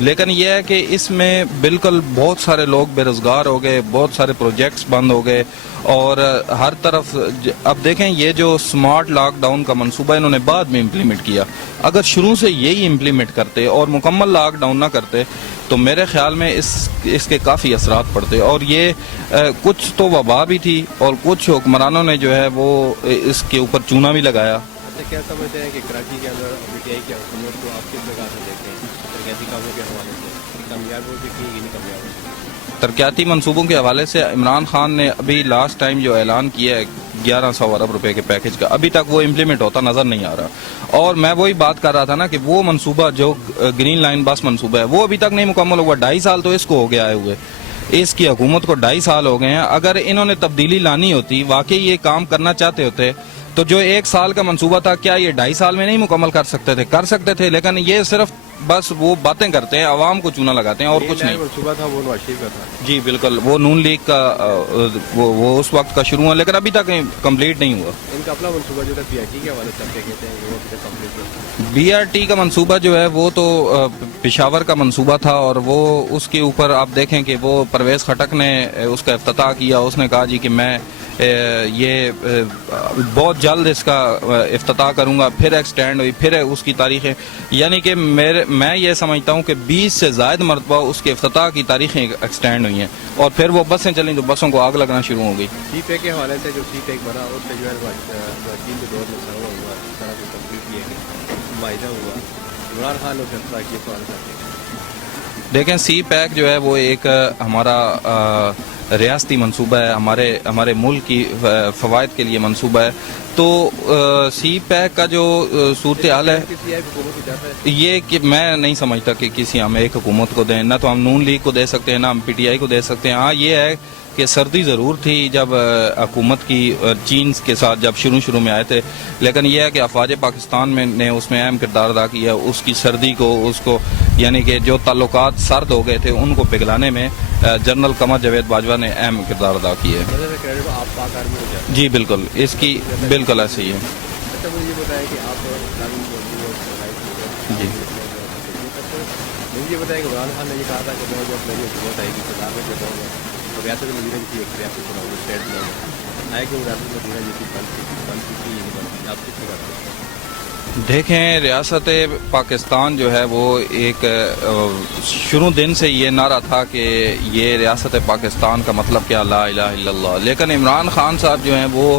لیکن یہ ہے کہ اس میں بالکل بہت سارے لوگ بے روزگار ہو گئے, بہت سارے پروجیکٹس بند ہو گئے, اور ہر طرف اب دیکھیں یہ جو سمارٹ لاک ڈاؤن کا منصوبہ انہوں نے بعد میں امپلیمنٹ کیا, اگر شروع سے یہی امپلیمنٹ کرتے اور مکمل لاک ڈاؤن نہ کرتے تو میرے خیال میں اس کے کافی اثرات پڑتے, اور یہ کچھ تو وبا بھی تھی اور کچھ حکمرانوں نے جو ہے وہ اس کے اوپر چونا بھی لگایا. کیا سمجھتے ہیں کہ کراچی کے اندر پی ٹی آئی کی حکومت کو آپ کس جگہ سے دیکھتے ہیں ترقیاتی کاموں کے حوالے سے, کامیاب ہو چکی ہے کہ نہیں کامیاب ہو چکی؟ ترقیاتی منصوبوں کے حوالے سے عمران خان نے ابھی لاسٹ ٹائم جو اعلان کیا ہے 1100 ارب روپے کے پیکج کا, ابھی تک وہ امپلیمنٹ ہوتا نظر نہیں آ رہا. اور میں وہی بات کر رہا تھا نا کہ وہ منصوبہ جو گرین لائن بس منصوبہ ہے وہ ابھی تک نہیں مکمل ہوا. 2.5 سال تو اس کو ہو گیا ہے ہوئے, اس کی حکومت کو 2.5 سال ہو گئے ہیں. اگر انہوں نے تبدیلی لانی ہوتی, واقعی یہ کام کرنا چاہتے ہوتے, تو جو 1 سال کا منصوبہ تھا کیا یہ 2.5 سال میں نہیں مکمل کر سکتے تھے, لیکن یہ صرف بس وہ باتیں کرتے ہیں, عوام کو چونا لگاتے ہیں اور کچھ نہیں. منصوبہ تھا وہ نواز شریف کا تھا. جی بالکل, وہ نون لیگ کا وہ اس وقت کا شروع ہوا, لیکن ابھی تک کمپلیٹ نہیں ہوا. ان کا اپنا منصوبہ جو تھا پی آئی ٹی کے حوالے سے کیا کہتے ہیں وہ کمپلیٹ ہوا؟ بی آر ٹی کا منصوبہ جو ہے وہ تو پشاور کا منصوبہ تھا, اور وہ اس کے اوپر آپ دیکھیں کہ وہ پرویز خٹک نے اس کا افتتاح کیا. اس نے کہا جی کہ میں یہ بہت جلد اس کا افتتاح کروں گا, پھر ایکسٹینڈ ہوئی, پھر اس کی تاریخیں, یعنی کہ میں یہ سمجھتا ہوں کہ 20 سے زائد مرتبہ اس کے افتتاح کی تاریخیں ایکسٹینڈ ہوئی ہیں, اور پھر وہ بسیں چلیں تو بسوں کو آگ لگنا شروع ہو گئی. سی پیک کے حوالے سے جو سی پیک بنا اس سے جو ہے چین کے دور میں سروا ہوا, اس طرح سے کمپلیٹ کیا گیا, معاہدہ ہوا. عمران خان نے اسے افتتاح کیا, سوال کرتے ہیں. دیکھیں سی پیک جو ہے وہ ایک ہمارا ریاستی منصوبہ ہے, ہمارے ملک کی فوائد کے لیے منصوبہ ہے. تو سی پیک کا جو صورتحال ہے یہ کہ میں نہیں سمجھتا کہ کسی ہم ایک حکومت کو دیں, نہ تو ہم نون لیگ کو دے سکتے ہیں, نہ ہم پی ٹی آئی کو دے سکتے ہیں. ہاں یہ ہے کہ سردی ضرور تھی جب حکومت کی چین کے ساتھ جب شروع میں آئے تھے, لیکن یہ ہے کہ افواج پاکستان نے اس میں اہم کردار ادا کیا. اس کی سردی کو, اس کو یعنی کہ جو تعلقات سرد ہو گئے تھے ان کو پگھلانے میں جنرل قمر جاوید باجوہ نے اہم کردار ادا کیا ہے. جی بالکل, اس کی بالکل ایسے ہی ہے. اچھا مجھے یہ بتائیں کہ آپ جی مجھے یہ بتائیں کہ عمران خان نے یہ کہا تھا کہ میں جب میری حکومت آئے گی صدار میں جب ہوں گا تو ریاست مدینہ کی ایک ریاست بناؤں گا, اسٹیٹ بناؤں گا. آئے کہ وہ ریاست مدینہ جیسی بند کی نہیں بنتی, آپ کس کی بات کرتے ہیں؟ دیکھیں, ریاست پاکستان جو ہے وہ ایک شروع دن سے یہ نعرہ تھا کہ یہ ریاست پاکستان کا مطلب کیا, لا الہ الا اللہ. لیکن عمران خان صاحب جو ہیں وہ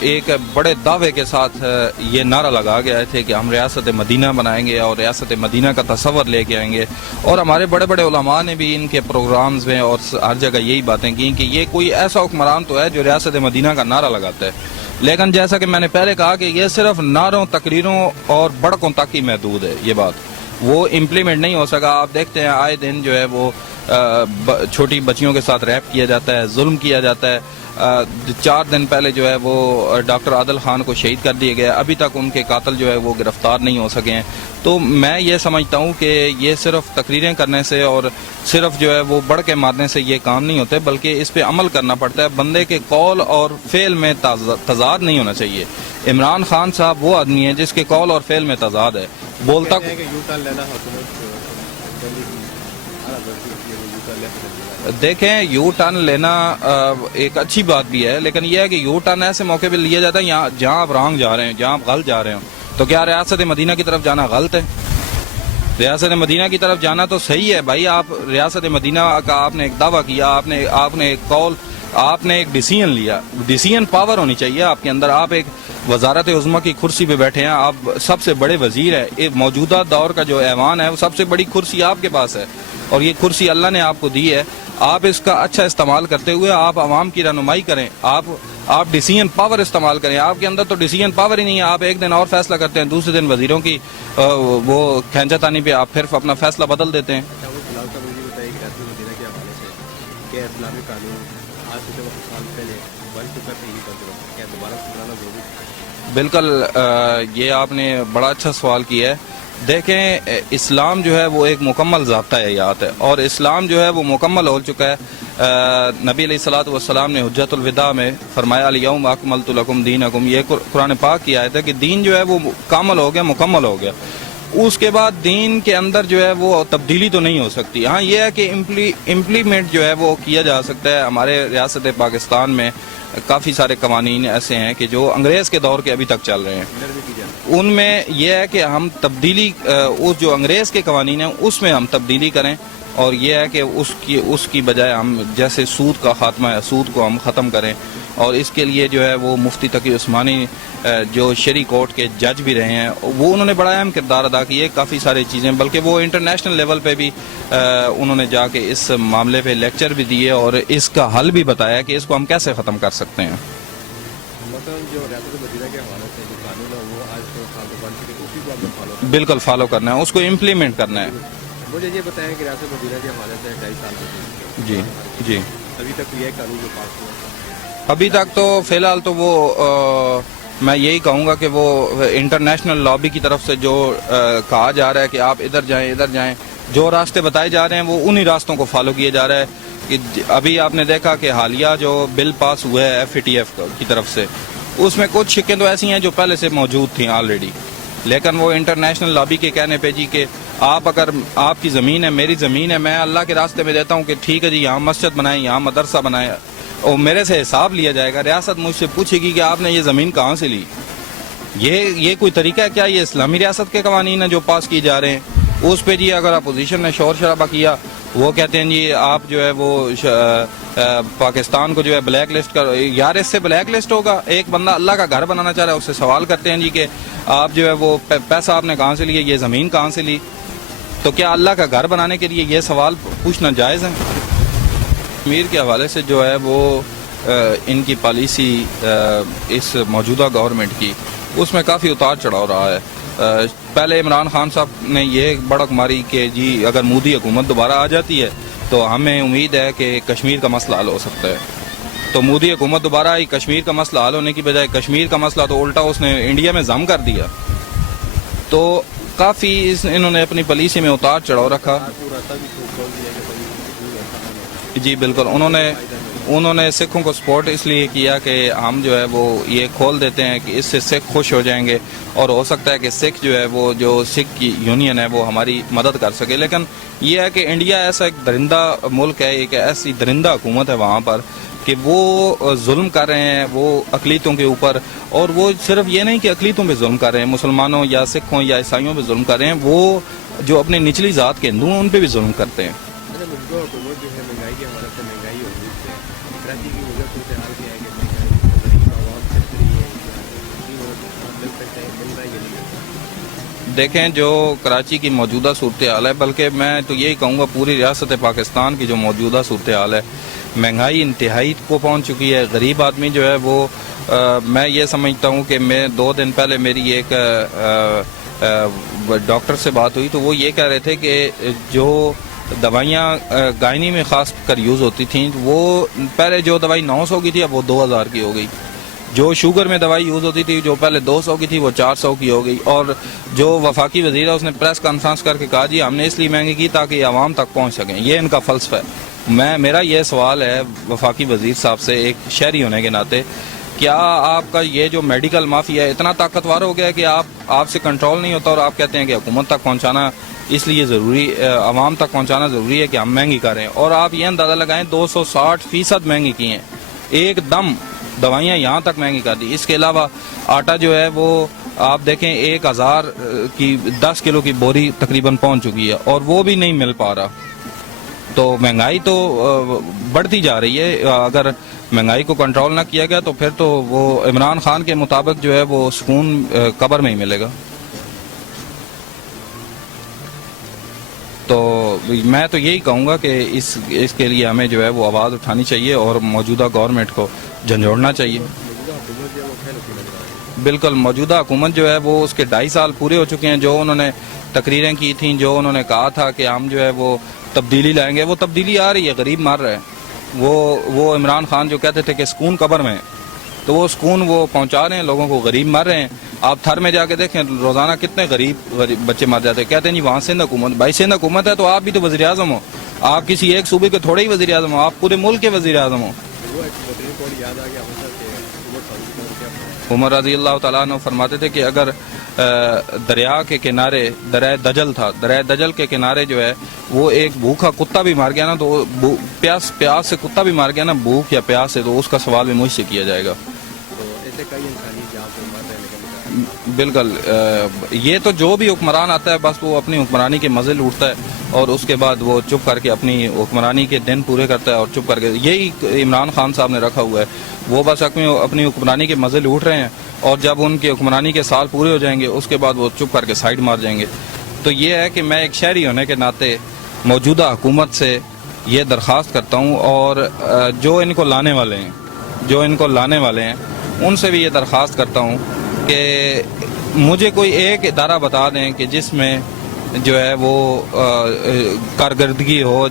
ایک بڑے دعوے کے ساتھ یہ نعرہ لگا گئے تھے کہ ہم ریاست مدینہ بنائیں گے اور ریاست مدینہ کا تصور لے کے آئیں گے. اور ہمارے بڑے بڑے علماء نے بھی ان کے پروگرامز میں اور ہر جگہ یہی باتیں کی کہ یہ کوئی ایسا حکمران تو ہے جو ریاست مدینہ کا نعرہ لگاتا ہے, لیکن جیسا کہ میں نے پہلے کہا کہ یہ صرف نعروں, تقریروں اور بڑکوں تک ہی محدود ہے. یہ بات وہ امپلیمنٹ نہیں ہو سکا. آپ دیکھتے ہیں آئے دن جو ہے وہ چھوٹی بچیوں کے ساتھ ریپ کیا جاتا ہے, ظلم کیا جاتا ہے. 4 دن پہلے جو ہے وہ ڈاکٹر عادل خان کو شہید کر دیا گیا, ابھی تک ان کے قاتل جو ہے وہ گرفتار نہیں ہو سکے ہیں. تو میں یہ سمجھتا ہوں کہ یہ صرف تقریریں کرنے سے اور صرف جو ہے وہ بڑھ کے مارنے سے یہ کام نہیں ہوتے, بلکہ اس پہ عمل کرنا پڑتا ہے. بندے کے قول اور فعل میں تضاد نہیں ہونا چاہیے. عمران خان صاحب وہ آدمی ہے جس کے قول اور فعل میں تضاد ہے. بولتا دیکھیں, یو ٹرن لینا ایک اچھی بات بھی ہے, لیکن یہ ہے کہ یو ٹرن ایسے موقع پہ لیا جاتا ہے جہاں آپ رانگ جا رہے ہیں, جہاں آپ غلط جا رہے ہوں. تو کیا ریاست مدینہ کی طرف جانا غلط ہے؟ ریاست مدینہ کی طرف جانا تو صحیح ہے بھائی. آپ ریاست مدینہ کا آپ نے ایک دعویٰ کیا, آپ نے ایک قول, آپ نے ایک ڈیسیژن لیا. ڈیسیژن پاور ہونی چاہیے آپ کے اندر. آپ ایک وزارت عظمیٰ کی کرسی پہ بیٹھے ہیں, آپ سب سے بڑے وزیر ہیں. موجودہ دور کا جو ایوان ہے وہ سب سے بڑی کرسی آپ کے پاس ہے, اور یہ کرسی اللہ نے آپ کو دی ہے. آپ اس کا اچھا استعمال کرتے ہوئے آپ عوام کی رہنمائی کریں, آپ ڈیسیژن پاور استعمال کریں. آپ کے اندر تو ڈیسیژن پاور ہی نہیں ہے. آپ ایک دن اور فیصلہ کرتے ہیں, دوسرے دن وزیروں کی وہ کھینچا تانی پہ آپ پھر اپنا فیصلہ بدل دیتے ہیں. بالکل, یہ آپ نے بڑا اچھا سوال کیا ہے. دیکھیں, اسلام جو ہے وہ ایک مکمل ضابطہ حیات ہے, اور اسلام جو ہے وہ مکمل ہو چکا ہے. نبی علیہ الصلوۃ والسلام نے حجۃ الوداع میں فرمایا الیوم اکملت لکم دینکم. یہ قرآن پاک کی آیت ہے کہ دین جو ہے وہ کامل ہو گیا, مکمل ہو گیا. اس کے بعد دین کے اندر جو ہے وہ تبدیلی تو نہیں ہو سکتی. ہاں یہ ہے کہ امپلیمنٹ جو ہے وہ کیا جا سکتا ہے. ہمارے ریاست پاکستان میں کافی سارے قوانین ایسے ہیں کہ جو انگریز کے دور کے ابھی تک چل رہے ہیں. ان میں یہ ہے کہ ہم تبدیلی اس جو انگریز کے قوانین ہیں اس میں ہم تبدیلی کریں, اور یہ ہے کہ اس کی بجائے ہم جیسے سود کا خاتمہ ہے, سود کو ہم ختم کریں. اور اس کے لیے جو ہے وہ مفتی تقی عثمانی جو شرعی کورٹ کے جج بھی رہے ہیں, وہ انہوں نے بڑا اہم کردار ادا کیا. کافی ساری چیزیں, بلکہ وہ انٹرنیشنل لیول پہ بھی انہوں نے جا کے اس معاملے پہ لیکچر بھی دیے اور اس کا حل بھی بتایا کہ اس کو ہم کیسے ختم کر سکتے ہیں. بالکل فالو کرنا ہے, اس کو امپلیمنٹ کرنا ہے. مجھے یہ بتائیں کہ ریاست مدینہ کے حوالے سے 2.5 سال سے جی جی ابھی تک یہ قانون جو پاس ہوا, ابھی تک تو فی الحال تو وہ میں یہی کہوں گا کہ وہ انٹرنیشنل لابی کی طرف سے جو کہا جا رہا ہے کہ آپ ادھر جائیں, جو راستے بتائے جا رہے ہیں وہ انہی راستوں کو فالو کیا جا رہا ہے. کہ ابھی آپ نے دیکھا کہ حالیہ جو بل پاس ہوا ہے FATF کی طرف سے, اس میں کچھ شکیں تو ایسی ہیں جو پہلے سے موجود تھیں آلریڈی, لیکن وہ انٹرنیشنل لابی کے کہنے پہ جی کہ آپ اگر آپ کی زمین ہے, میری زمین ہے, میں اللہ کے راستے میں دیتا ہوں کہ ٹھیک ہے جی یہاں مسجد بنائیں, یہاں مدرسہ بنائیں, اور میرے سے حساب لیا جائے گا. ریاست مجھ سے پوچھے گی کہ آپ نے یہ زمین کہاں سے لی. یہ کوئی طریقہ ہے کیا؟ یہ اسلامی ریاست کے قوانین ہیں جو پاس کیے جا رہے ہیں. اس پہ جی اگر اپوزیشن نے شور شرابہ کیا, وہ کہتے ہیں جی آپ جو ہے وہ پاکستان کو جو ہے بلیک لسٹ کر. یار اس سے بلیک لسٹ ہوگا؟ ایک بندہ اللہ کا گھر بنانا چاہ رہا ہے, اس سے سوال کرتے ہیں جی کہ آپ جو ہے وہ پیسہ آپ نے کہاں سے لیا, یہ زمین کہاں سے لی. تو کیا اللہ کا گھر بنانے کے لیے یہ سوال پوچھنا جائز ہے؟ کشمیر کے حوالے سے جو ہے وہ ان کی پالیسی اس موجودہ گورنمنٹ کی, اس میں کافی اتار چڑھاؤ رہا ہے. پہلے عمران خان صاحب نے یہ بڑک ماری کہ جی اگر مودی حکومت دوبارہ آ جاتی ہے تو ہمیں امید ہے کہ کشمیر کا مسئلہ حل ہو سکتا ہے. تو مودی حکومت دوبارہ آئی, کشمیر کا مسئلہ حل ہونے کی بجائے کشمیر کا مسئلہ تو الٹا اس نے انڈیا میں ضم کر دیا. تو کافی انہوں نے اپنی پالیسی میں اتار چڑھاؤ رکھا. جی بالکل, انہوں نے سکھوں کو سپورٹ اس لیے کیا کہ ہم جو ہے وہ یہ کھول دیتے ہیں کہ اس سے سکھ خوش ہو جائیں گے, اور ہو سکتا ہے کہ سکھ جو ہے وہ جو سکھ کی یونین ہے وہ ہماری مدد کر سکے. لیکن یہ ہے کہ انڈیا ایسا ایک درندہ ملک ہے, ایک ایسی درندہ حکومت ہے وہاں پر کہ وہ ظلم کر رہے ہیں وہ اقلیتوں کے اوپر. اور وہ صرف یہ نہیں کہ اقلیتوں پہ ظلم کر رہے ہیں, مسلمانوں یا سکھوں یا عیسائیوں پہ ظلم کر رہے ہیں, وہ جو اپنے نچلی ذات کے ہندو ہیں ان پہ بھی ظلم کرتے ہیں. حکومت جو ہے مہنگائی کے حوالے سے مہنگائی ہو رہی ہے, کراچی کی وجہ سے حال کیا ہے کہ دیکھیں جو کراچی کی موجودہ صورتحال ہے, بلکہ میں تو یہی کہوں گا پوری ریاست پاکستان کی جو موجودہ صورتحال ہے, مہنگائی انتہائی کو پہنچ چکی ہے. غریب آدمی جو ہے وہ میں یہ سمجھتا ہوں کہ میں 2 دن پہلے میری ایک ڈاکٹر سے بات ہوئی تو وہ یہ کہہ رہے تھے کہ جو دوائیاں گائنی میں خاص کر یوز ہوتی تھیں, وہ پہلے جو دوائی 900 کی تھی اب وہ 2000 کی ہو گئی. جو شوگر میں دوائی یوز ہوتی تھی جو پہلے 200 کی تھی وہ 400 کی ہو گئی. اور جو وفاقی وزیر ہے اس نے پریس کانفرنس کر کے کہا جی ہم نے اس لیے مہنگی کی تاکہ یہ عوام تک پہنچ سکیں. یہ ان کا فلسفہ ہے. میرا یہ سوال ہے وفاقی وزیر صاحب سے ایک شہری ہونے کے ناطے, کیا آپ کا یہ جو میڈیکل مافیا ہے اتنا طاقتور ہو گیا ہے کہ آپ سے کنٹرول نہیں ہوتا اور آپ کہتے ہیں کہ حکومت تک پہنچانا اس لیے ضروری, عوام تک پہنچانا ضروری ہے کہ ہم مہنگی کریں. اور آپ یہ اندازہ لگائیں 260% مہنگی کی ہیں, ایک دم دوائیاں یہاں تک مہنگی کر دی. اس کے علاوہ آٹا جو ہے وہ آپ دیکھیں 1000 کی 10 کلو کی بوری تقریباً پہنچ چکی ہے اور وہ بھی نہیں مل پا رہا. تو مہنگائی تو بڑھتی جا رہی ہے. اگر مہنگائی کو کنٹرول نہ کیا گیا تو پھر تو وہ عمران خان کے مطابق جو ہے وہ سکون قبر میں ہی ملے گا. تو میں تو یہی کہوں گا کہ اس کے لیے ہمیں جو ہے وہ آواز اٹھانی چاہیے اور موجودہ گورنمنٹ کو جھنجھوڑنا چاہیے. بالکل, موجودہ حکومت جو ہے وہ اس کے 2.5 سال پورے ہو چکے ہیں. جو انہوں نے تقریریں کی تھیں, جو انہوں نے کہا تھا کہ ہم جو ہے وہ تبدیلی لائیں گے, وہ تبدیلی آ رہی ہے. غریب مر رہے ہیں. وہ عمران خان جو کہتے تھے کہ سکون قبر میں, تو وہ سکون وہ پہنچا رہے ہیں لوگوں کو. غریب مر رہے ہیں. آپ تھر میں جا کے دیکھیں روزانہ کتنے غریب بچے مر جاتے ہیں. کہتے ہیں جی وہاں سندھ حکومت, بھائی سندھ حکومت ہے تو آپ بھی تو وزیر اعظم ہو. آپ کسی ایک صوبے کے تھوڑے ہی وزیر اعظم ہو, آپ پورے ملک کے وزیر اعظم ہو. عمر رضی اللہ تعالیٰ عنہ فرماتے تھے کہ اگر دریا کے کنارے دریائے دجل تھا، دریائے دجل کے کنارے جو ہے وہ ایک بھوکا کتا بھی مار گیا نا، تو پیاس سے کتا بھی مار گیا نا، بھوک یا پیاس سے، تو اس کا سوال بھی مجھ سے کیا جائے گا۔ تو ایسے کئی انسانی جہاں پہ مر رہے ہیں لیکن بالکل یہ تو جو بھی حکمران آتا ہے بس وہ اپنی حکمرانی کے مزے لوٹتا ہے اور اس کے بعد وہ چپ کر کے اپنی حکمرانی کے دن پورے کرتا ہے اور چپ کر کے، یہی عمران خان صاحب نے رکھا ہوا ہے، وہ بس اپنی حکمرانی کے مزے لوٹ رہے ہیں اور جب ان کی حکمرانی کے سال پورے ہو جائیں گے اس کے بعد وہ چپ کر کے سائڈ مار جائیں گے۔ تو یہ ہے کہ میں ایک شہری ہونے کے ناطے موجودہ حکومت سے یہ درخواست کرتا ہوں اور جو ان کو لانے والے ہیں ان سے بھی یہ درخواست کرتا ہوں کہ مجھے کوئی ایک ادارہ بتا دیں کہ جس میں جو ہے وہ کارکردگی ہو،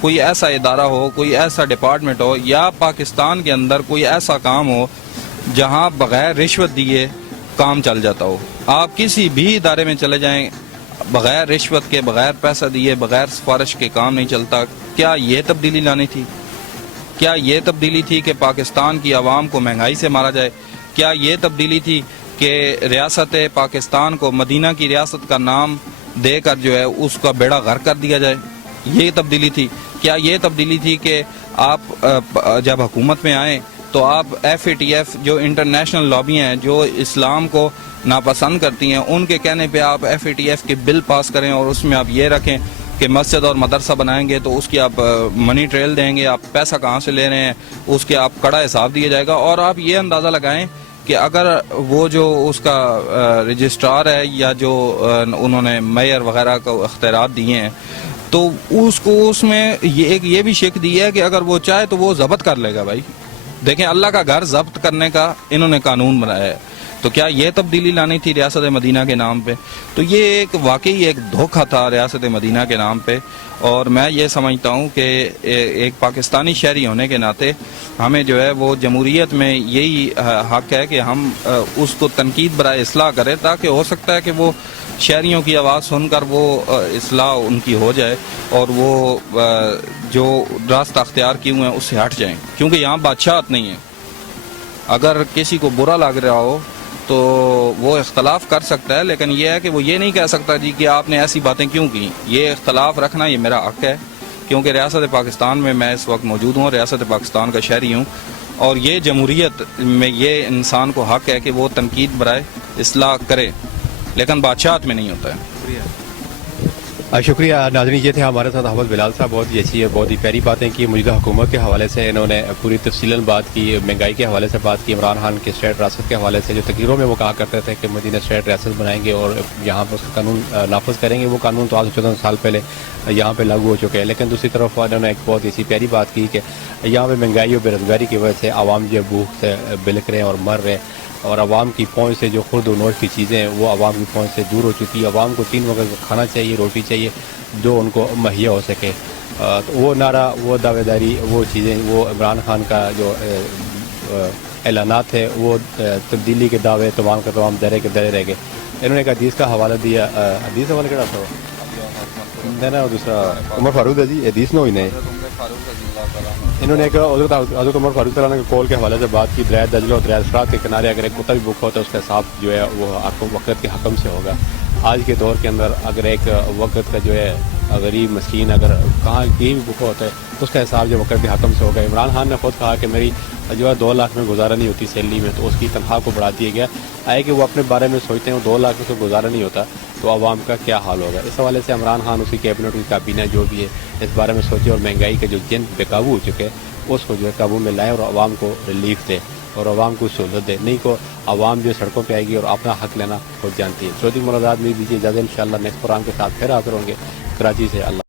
کوئی ایسا ادارہ ہو، کوئی ایسا ڈپارٹمنٹ ہو یا پاکستان کے اندر کوئی ایسا کام ہو جہاں بغیر رشوت دیے کام چل جاتا ہو۔ آپ کسی بھی ادارے میں چلے جائیں، بغیر رشوت کے، بغیر پیسہ دیے، بغیر سفارش کے کام نہیں چلتا۔ کیا یہ تبدیلی لانی تھی؟ کیا یہ تبدیلی تھی کہ پاکستان کی عوام کو مہنگائی سے مارا جائے؟ کیا یہ تبدیلی تھی کہ ریاست پاکستان کو مدینہ کی ریاست کا نام دے کر جو ہے اس کا بیڑا غرق کر دیا جائے؟ یہ تبدیلی تھی؟ کیا یہ تبدیلی تھی کہ آپ جب حکومت میں آئیں تو آپ FATF جو انٹرنیشنل لابی ہیں جو اسلام کو ناپسند کرتی ہیں ان کے کہنے پہ آپ FATF کے بل پاس کریں اور اس میں آپ یہ رکھیں کہ مسجد اور مدرسہ بنائیں گے تو اس کی آپ منی ٹریل دیں گے، آپ پیسہ کہاں سے لے رہے ہیں اس کے آپ کڑا حساب دیا جائے گا، اور آپ یہ اندازہ لگائیں کہ اگر وہ جو اس کا رجسٹرار ہے یا جو انہوں نے میئر وغیرہ کو اختیارات دیے ہیں تو اس میں یہ بھی شک دی ہے کہ اگر وہ چاہے تو وہ ضبط کر لے گا۔ بھائی دیکھیں، اللہ کا گھر ضبط کرنے کا انہوں نے قانون بنایا ہے، تو کیا یہ تبدیلی لانی تھی ریاست مدینہ کے نام پہ؟ تو یہ واقعی ایک دھوکہ تھا ریاست مدینہ کے نام پہ، اور میں یہ سمجھتا ہوں کہ ایک پاکستانی شہری ہونے کے ناطے ہمیں جو ہے وہ جمہوریت میں یہی حق ہے کہ ہم اس کو تنقید برائے اصلاح کریں، تاکہ ہو سکتا ہے کہ وہ شہریوں کی آواز سن کر وہ اصلاح ان کی ہو جائے اور وہ جو راستہ اختیار کیے ہوئے ہیں اس سے ہٹ جائیں، کیونکہ یہاں بادشاہت نہیں ہے۔ اگر کسی کو برا لگ رہا ہو تو وہ اختلاف کر سکتا ہے، لیکن یہ ہے کہ وہ یہ نہیں کہہ سکتا جی کہ آپ نے ایسی باتیں کیوں کی۔ یہ اختلاف رکھنا یہ میرا حق ہے، کیونکہ ریاست پاکستان میں اس وقت موجود ہوں، ریاست پاکستان کا شہری ہوں، اور یہ جمہوریت میں یہ انسان کو حق ہے کہ وہ تنقید برائے اصلاح کرے، لیکن بادشاہت میں نہیں ہوتا ہے۔ شکریہ ناظرین، یہ تھے ہمارے ساتھ احمد بلال صاحب، بہت ہی اچھی ہے، بہت ہی پیاری باتیں کی موجودہ حکومت کے حوالے سے، انہوں نے پوری تفصیلاً بات کی، مہنگائی کے حوالے سے بات کی، عمران خان کے اسٹیٹ ریاست کے حوالے سے جو تقریروں میں وہ کہا کرتے تھے کہ مدینہ اسٹیٹ ریاست بنائیں گے اور یہاں پر اس کا قانون نافذ کریں گے، وہ قانون تو آج 14 سال پہلے یہاں پہ لاگو ہو چکے ہیں، لیکن دوسری طرف انہوں نے ایک بہت ایسی پیاری بات کی کہ یہاں پہ مہنگائی اور بے روزگاری کی وجہ سے عوام جو بھوک سے بلک رہے ہیں اور مر رہے ہیں، اور عوام کی پہنچ سے جو خرد و نوش کی چیزیں ہیں وہ عوام کی پہنچ سے دور ہو چکی ہے۔ عوام کو 3 وقت کا کھانا چاہیے، روٹی چاہیے جو ان کو مہیا ہو سکے۔ تو وہ نعرہ، وہ دعوے داری، وہ چیزیں، وہ عمران خان کا جو اعلانات ہے وہ تبدیلی کے دعوے تمام کے تمام درے کے درے رہ گئے۔ انہوں نے ایک حدیث کا حوالہ دیا، حدیث حوالہ کہڑا تھا وہ دوسرا عمر فاروق ہے جی، حدیث نہ ہوئی نہیں، انہوں نے ایک حضرت عمر فاروق تعالیٰ کے قول کے حوالے سے بات کی، دریائے دجلہ اور دریائے فرات کے کنارے اگر ایک کتا بھی بھوکا ہوتا ہے اس کا حساب جو ہے وہ وقت کے حکم سے ہوگا۔ آج کے دور کے اندر اگر ایک وقت کا جو ہے غریب مسکین اگر کہیں بھی بھوکا ہوتا ہے اس کا حساب جو وقت کے حکم سے ہوگا۔ عمران خان نے خود کہا کہ میری جو ہے 2 لاکھ میں گزارا نہیں ہوتی سیلری میں، تو اس کی تنخواہ کو بڑھا دیا گیا ہے کہ وہ اپنے بارے میں سوچتے ہیں، وہ 2 لاکھ میں سے گزارا نہیں ہوتا تو عوام کا کیا حال ہوگا۔ اس حوالے سے عمران خان اسی کیبنٹ کی کابینہ جو بھی ہے اس بارے میں سوچے اور مہنگائی کے جو جن بے قابو ہو چکے اس کو جو ہے قابو میں لائے اور عوام کو ریلیف دے اور عوام کو سہولت دے، نہیں کو عوام جو سڑکوں پہ آئے گی اور اپنا حق لینا خود جانتی ہے۔ چودھری مراد میں دیجیے اجازت، انشاءاللہ نیکسٹ پروگرام کے ساتھ پھر حاضر ہوں گے کراچی سے۔ اللہ